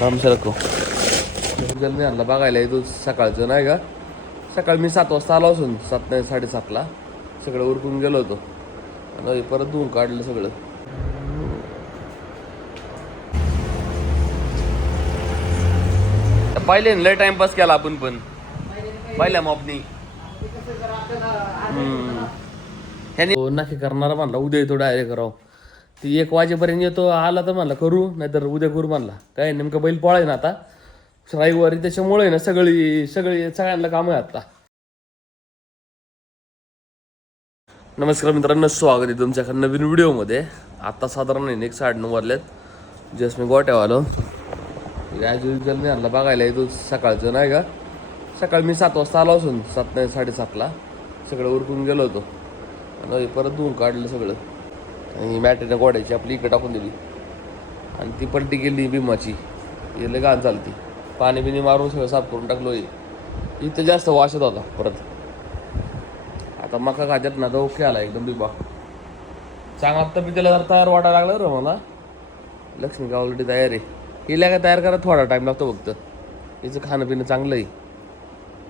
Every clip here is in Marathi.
रामशरको जल्दी आणला. बघायला येतो सकाळचं नाही का? सकाळी मी सात वाजता आलो असून सात नाही साडेसातला. सगळं उरकून गेलो होतो. आणि परत धुवून काढलं सगळं. पाहिले लय टाइमपास केला आपण पण. पाहिल्या मॉपनी ह्याने हो, नक्की करणार म्हणला उद्या येतो डायरेक्ट राव. ती एक वाजेपर्यंत येतो आला तर म्हणला करू नाहीतर उद्या करू म्हणला. काय नेमकं बैल पळाय ना आता? रविवारी त्याच्यामुळे ना सगळी सगळी सगळ्यांना कामं आहे आता. नमस्कार मित्रांनो स्वागत आहे तुमच्या नवीन व्हिडिओमध्ये. आत्ता साधारण आहे ना एक साडेनऊ वाजल्यात जस्ट मी गोट्यावर आलो. ॲज युजल मी आणला बघायला येतो सकाळचं नाही का? सकाळी मी सात वाजता आलो असून सात नाही साडेसातला. सगळं उरकून गेलो होतो. आणि परत धुवून काढलं सगळं. आणि मॅटेनं गोड्याची आपली इकडे टाकून दिली. आणि ती पलटी गेली भीमाची. हे लय घाण चालती. पाणी बिणी मारून सगळं साफ करून टाकलो हे. इथं जास्त वाशत होता परत. आता मका खात्यात ना तो ओके आला एकदम बिबा. चांगला आत्ता बी त्याला जरा तयार वाटायला लागलं रे मला. लक्ष्मी का ऑलरेडी तयार आहे. हिला काय तयार करायला थोडा टाईम लागतो फक्त. हिचं खाणं पिणं चांगलं आहे.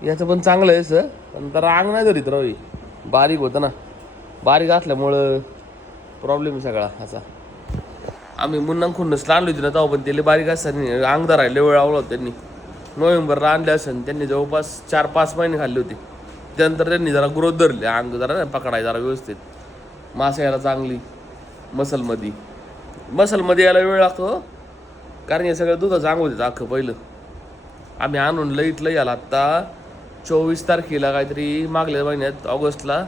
याचं पण चांगलं आहे सर. पण तर रांग नाही धरीत तर बारीक होतं ना. बारीक असल्यामुळं प्रॉब्लेम आहे सगळा असा. आम्ही मुन्ना खुन्नस आणली होती ना तेव्हा पण त्याला बारीक असताना अंग धरायला वेळ आवला होता त्यांनी. नोव्हेंबरला आणले असं त्यांनी जवळपास चार पाच महिने खाल्ले होते. त्यानंतर त्यांनी जरा ग्रोथ धरली अंग जरा नाही पकडाय जरा व्यवस्थित. मासे यायला चांगली मसलमध्ये मसलमध्ये यायला वेळ लागतो कारण हे सगळं दुधाचं अंग होते अख्खं पहिलं. आम्ही आणून लईत लई आला. आत्ता चोवीस तारखेला काहीतरी मागल्या महिन्यात ऑगस्टला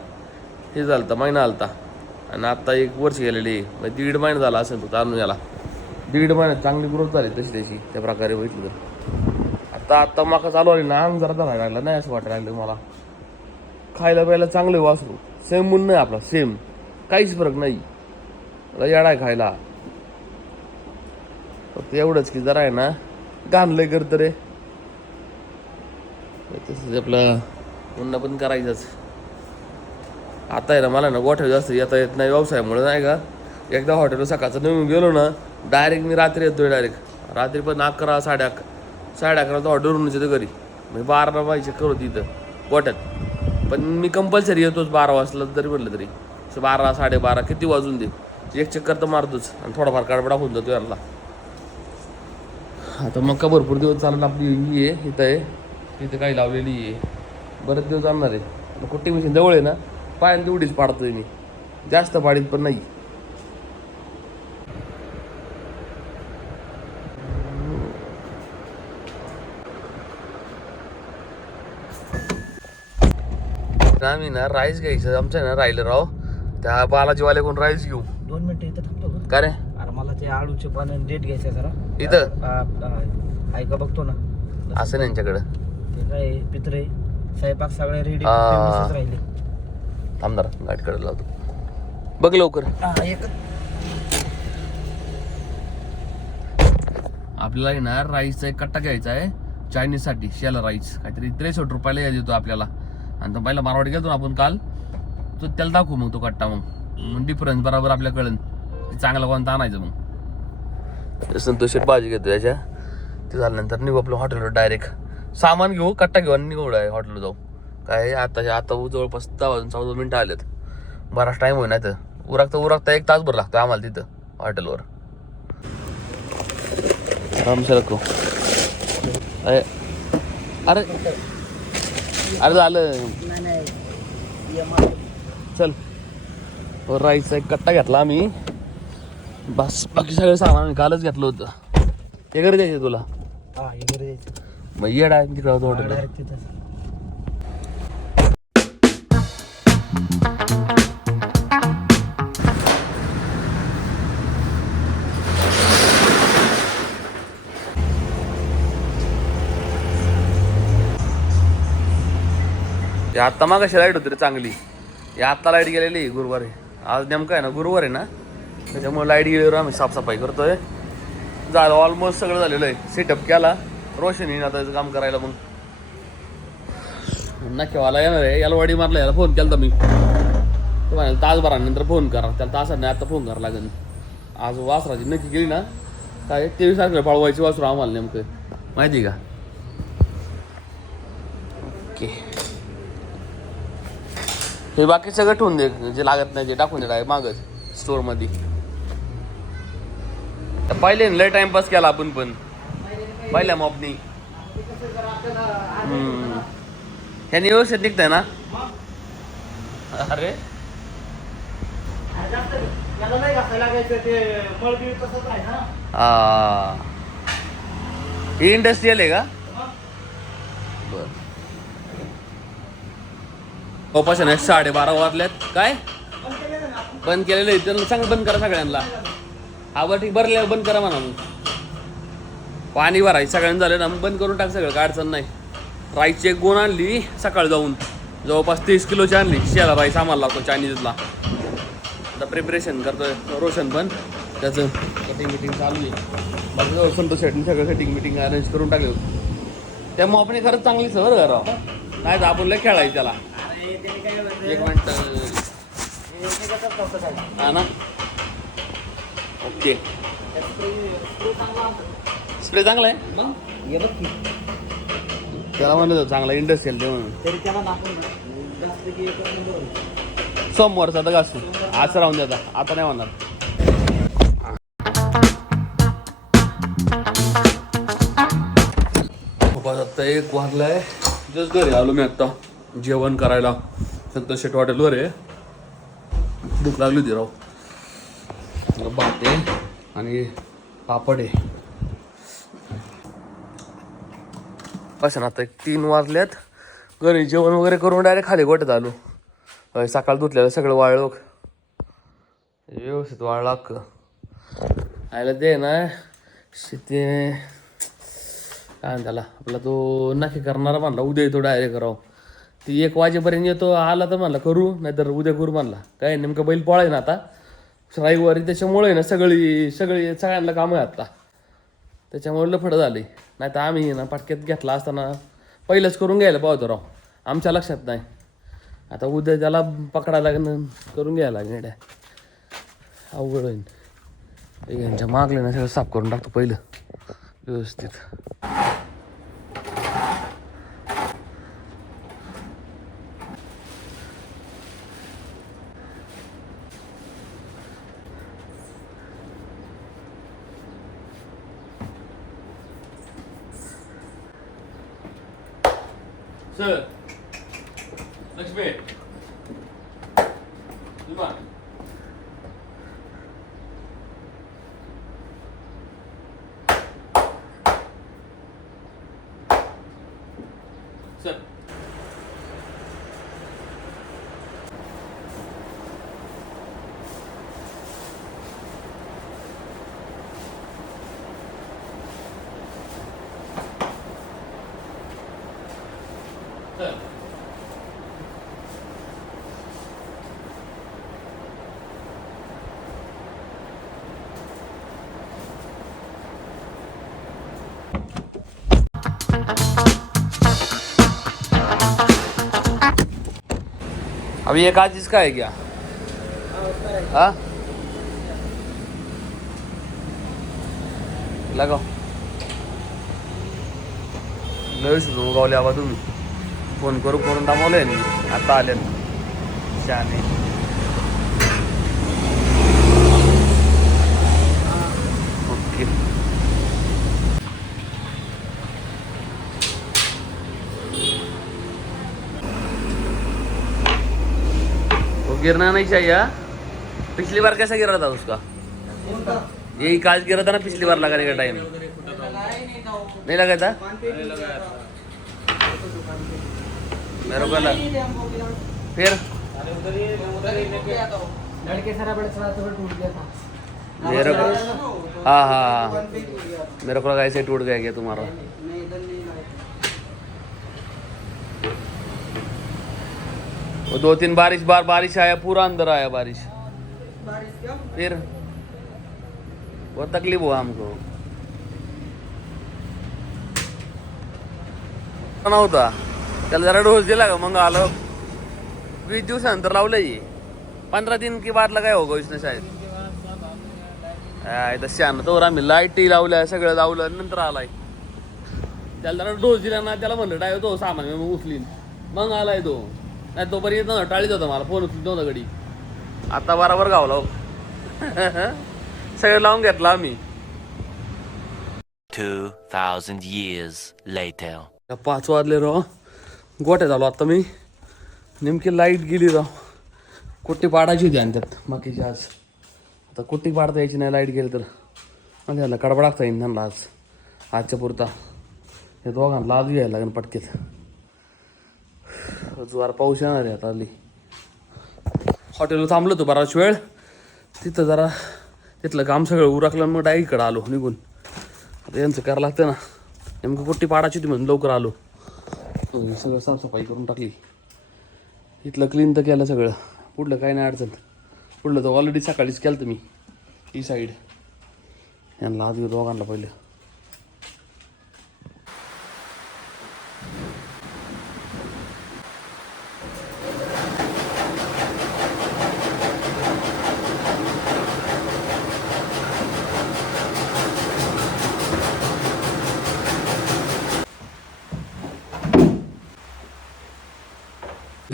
हे झालं होतं महिना आलता. आणि आत्ता एक वर्ष गेलेली म्हणजे दीड महिना झाला असेल फक्त आणून याला दीड महिन्यात चांगली ग्रोथ झाली तशी त्याची त्या प्रकारे बघितली तर. आत्ता आत्ता माका चालू आली ना अंग जरा धरायला लागला नाही असं वाटायला लागलं मला. खायला प्यायला चांगलं आहे वासरू. सेम म्हणून नाही आपला सेम काहीच फरक नाही. मला आहे खायला. फक्त एवढंच की जरा आहे ना घाण लय करतं रे. तसंच आपलं पुन्हा पण करायचंच. आता आहे ना मला ना गोठ्या जास्त येता येत नाही व्यवसायामुळे नाही का? एकदा हॉटेल सकाळचं नेऊन गेलो ना डायरेक्ट मी रात्री येतोय डायरेक्ट रात्री पण अकरा साडे अकरा. साडे अकराचा होऊन येतो घरी. मी बारा वाजचे करू तिथं गोठ्यात. पण मी कंपल्सरी येतोच बारा वाजला तरी म्हटलं तरी. बारा साडेबारा किती वाजून दे. एक चक्कर तर मारतोच आणि थोडाफार कडबडा होऊन जातो यांना. आता मका भरपूर दिवस चालून आपली ही आहे इथं आहे. इथं काही लावलेली आहे. बरेच दिवस चालणार आहे. कुट्टी मशीन जवळ आहे ना पायाने तेवढीच पाडतोय मी. जास्त पाडीत पण नाही. आम्ही ना राईस घ्यायचं आमचं ना राहिलं राव. त्या बालाजीवाल्याकडून राईस घेऊ. दोन मिनिटं इथं थांबतो का? रे? अरे मला ते आळूचे पान डेट घ्यायचं जरा. इथं? ऐका बघतो ना. असं यांच्याकडं. ते काय पित्रे स्वयंपाक सगळे रेडी आ. राहिले थांबदार गाठकडे लावतो. बघ लवकर. हा, एक. आपल्याला ना राईसचा एक कट्टा घ्यायचा आहे. चायनीजसाठी शेला राईस काहीतरी त्रेसष्ट रुपयाला यायला देतो आपल्याला. आणि तो पहिला मारवाडी गेलो ना आपण काल तो त्याला दाखवू मग तो कट्टा मग. मग डिफरन्स बरोबर आपल्या कळन चांगला कोणता आणायचं मग. संतोष भाजी घेतो याच्या ते झाल्यानंतर निघू आपलं हॉटेलवर डायरेक्ट सामान घेऊ कट्टा घेऊ आणि निघू हॉटेलवर जाऊ. काय आता आता जवळपास दहा वाजून चौदा मिनिटं आलेत. बराच टाईम होईना तर उरकता उरकता एक तासभर लागतो आम्हाला तिथं हॉटेलवर. आरामसे रखो अरे अरे अरे झालं. चल. हो, राईसचा एक कट्टा घेतला आम्ही. बस बाकी सगळं सामान आम्ही कालच घेतलं होतं. हे घरी द्यायचे तुला? मग ये डायरेक्ट तिकडं होतं या आत्ता मग कशी लाइट होती रे चांगली. या आत्ता लाइट गेलेली गुरुवारी. आज नेमकं आहे ना गुरुवार आहे ना? त्याच्यामुळे लाइट गेल्यावर आम्ही साफसफाई करतोय. झालं ऑलमोस्ट सगळं झालेलं आहे. सेटअप केला. रोशन येईन आता काम करायला मग. नक्कीवाला येणार आहे? याला वाडी मारला याला फोन केला मी. तो म्हणाल तासभरानंतर फोन करा. त्याला तासाने आता फोन करा लागेल. आज वासराची नक्की गेली ना? काय तेवीस तारखेला पळवायची वासरू आम्हाला नेमकं. माहिती का? ओके. हे बाकी सगळं ठेवून दे जे लागत नाही ते टाकून दे डायरेक्ट मागच स्टोअरमध्ये तर पहिले लय टाइमपास केला आपण पण. पहिल्या मॉपनी हम्म. ह्यानी व्यवस्थित निघतंय ना? अरे. हा. इंडस्ट्रियल आहे का? बर. उपाशन आहे साडेबारा वाजल्यात. काय? बंद केलेलं आहे. त्यांना सांग बंद करा सगळ्यांना. हा बरं ठीक भरले बंद करा म्हणा मग. पाणी भरायचं सगळ्यांना झालं ना मग बंद करून टाक सगळं काय अडचण नाही. राईची एक गोण आणली सकाळ जाऊन. जवळपास तीस किलोची आणली शेला राईस आम्हाला लागतो चायनीजला आता प्रिपरेशन करतोय रोशन पण. त्याचं कटिंग मिटिंग चालू आहे. बाकी संतोष सेटिंग सगळं सेटिंग मिटिंग अरेंज करून टाकले. होते आपण खरंच चांगली सर करा नाही तर आपण लय खेळायचं त्याला. एक मिनटं. हा ना? ओके. स्प्रे चांगला आहे? त्याला म्हणत चांगला इंडस्ट्रियल ते म्हणून. सोमवारचा आता घासू. आज राहून द्या आता. आता नाही म्हणणार खूपच आत्ता एक वाजलाय. जस्ट घरी आलो मी आत्ता. जेवण करायला. संत शेट हॉटेलवर आहे. भूक लागली होती राव. भात आहे आणि पापड आहे. असं आता तीन वाजल्यात. घरी जेवण वगैरे करून डायरेक्ट खाली गोट्यात आलो. होय, सकाळ धुतलेलं सगळं वाळलो व्यवस्थित वाळ अख्खं आयला ते ना. शेती काय म्हणतात त्याला? आपला तो नक्की करणारा म्हणला उद्या येतो डायरेक्ट राव. ती एक वाजेपर्यंत येतो आला तर म्हणला करू. नाहीतर उद्या करू म्हणला. काय नेमकं बैल पळाय ना आता. रविवारी त्याच्यामुळे ना सगळी सगळी सगळ्यांना कामं घातला आता. त्याच्यामुळे लफडं झाली. नाही तर आम्ही ना पटक्यात घेतला असताना पहिलंच करून घ्यायला पाहतो राव. आमच्या लक्षात नाही. आता उद्या त्याला पकडायला लागणं करून घ्यायला लागेल अवघड होईल यांच्या मागले ना सगळं साफ करून टाकतो पहिलं. व्यवस्थित. सर लक्ष्मी सर अब अभी एक आज इसका है क्या? हाँ? लगाओ। लय सुरू गावले तुम्ही फोन करू करून मी आता आले शाने ओके वो गिरना नहीं चाहिए हाँ? पिछली बार कैसा गिरा था उसका यही काज गिरा था ना पिछली बार लगाने का टाइम नहीं लगा था मेरे को लगा फिर? लड़के सारा बड़ा चला तो टूट गया था। मेरे को हाँ हाँ हाँ। मेरे को लगा ऐसे टूट गया क्या तुम्हारा। वो दो तीन बारिश बार बारिश आया पूरा अंदर आया बारिश। फिर? बहुत तकलीफ़ हुआ हमको। नव्हता त्याला जरा डोस दिला का? मग आलो. वीस दिवसानंतर लावलंय पंधरा दिन की बाद लगाया होगा इसने शायद तशान तर आम्ही लाईटी लावल्या सगळं लावलं नंतर आलाय. त्याला जरा डोस दिला ना त्याला म्हणलं डाय तो सामान मी मग उचलीन. मग आलाय तो. नाही तोपर्यंत नव्हता टाळीत होता मला. फोन उचलीत नव्हता गडी आता बराबर गावला हो. सगळं लावून घेतलं आम्ही. 2,000 years later. त्या पाच वाजले राव. गोट्या झालो आता मी. नेमकी लाइट गेली राव कुट्टी पाडायची होती आणि त्यात बाकीची आज. आता कुट्टी पाडता यायची नाही लाइट गेली तर. आणि त्याला कडबडाकता येईन त्यांना आज. आजच्या पुरता. हे दोघांना लाज घ्यायला लागेल पटकेत जुवार पाऊस येणार आहे आता आली हॉटेलवर थांबलो होतो बराच वेळ. तिथं जरा तिथलं काम सगळं उरकलं मग डायरीकडे आलो निघून. आता यांचं करायला लागतं ना. नेमकं कुट्टी पाडायची होती म्हणून लवकर आलो. सगळं साफसफाई करून टाकली. इथलं क्लीन तर केलं सगळं. पुढलं काही नाही अडचण. पुढलं तर ऑलरेडी सकाळीच केलं तर मी. ही साईड यांना आज दोघांना पहिलं.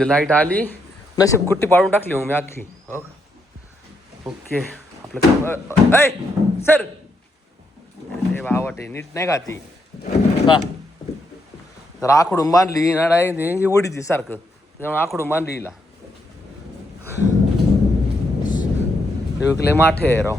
लाइट आली. नशीब कुट्टी पाडून टाकली मग मी अख्खी हो ओके. आपलं काम ऐ सर. ते भावाटे नीट नाही का ती हा. जर आखडून बांधली ना डाय ही वडीची सारखं. त्यामुळे आखडून बांधली हिला. विकले माठे आहे राव.